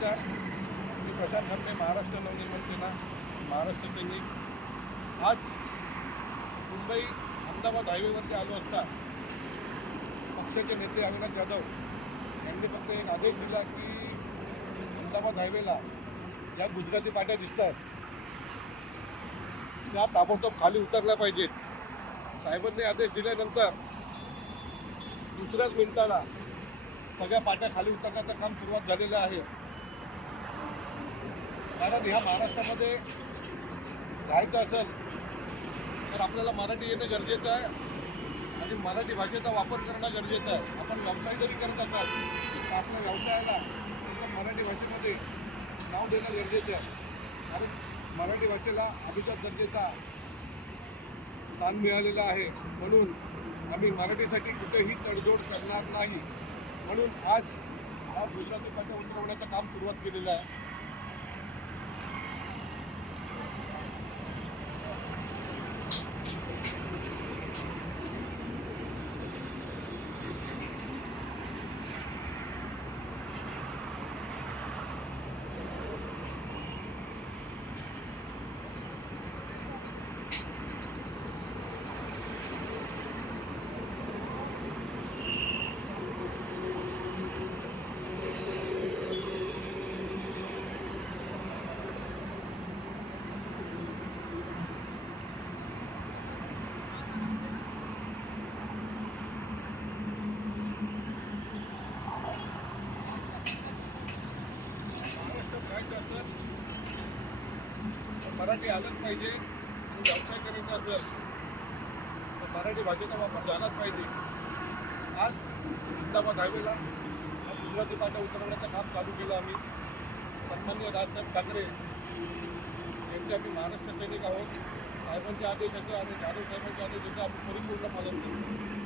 नमस्कार. मी प्रशांत हरणे, महाराष्ट्र नवनिर्माण सेना, महाराष्ट्र सैनिक. आज मुंबई अहमदाबाद हायवेवरती आलो असता पक्षाचे नेते अविनाश जाधव यांनी फक्त एक आदेश दिला की अहमदाबाद हायवेला ज्या गुजराती पाट्या दिसत आहेत त्या ताबडतोब खाली उतरल्या पाहिजेत. साहेबांनी आदेश दिल्यानंतर दुसऱ्याच मिनिटाला सगळ्या पाट्या खाली उतरण्याचं काम सुरुवात झालेलं आहे. कारण ह्या महाराष्ट्रामध्ये राहायचं असेल तर आपल्याला मराठी येणं गरजेचं आहे आणि मराठी भाषेचा वापर करणं गरजेचं आहे. आपण व्यवसाय जरी करत असाल तर आपल्या व्यवसायाला एकदम मराठी भाषेमध्ये नाव देणं गरजेचं आहे. कारण मराठी भाषेला अभिजात दर्जाचा स्थान मिळालेलं आहे. म्हणून आम्ही मराठीसाठी कुठेही तडजोड करणार नाही. म्हणून आज हा गुजराती पाट्या उतरवण्याचं काम सुरुवात केलेलं आहे. मराठी आलंच पाहिजे आणि व्यवसाय करायचा असेल तर मराठी भाषेचा वापर झालाच पाहिजे. आज अहमदाबाद हायवेला गुजराती पाट्या उतरवण्याचं काम चालू केलं आम्ही. सन्माननीय राजसाहेब ठाकरे यांचे आम्ही महाराष्ट्र सैनिक आहोत. साहेबांच्या आदेशाचे आणि जाधव साहेबांच्या आदेशाचे आम्ही परिपूर्ण पालन करू.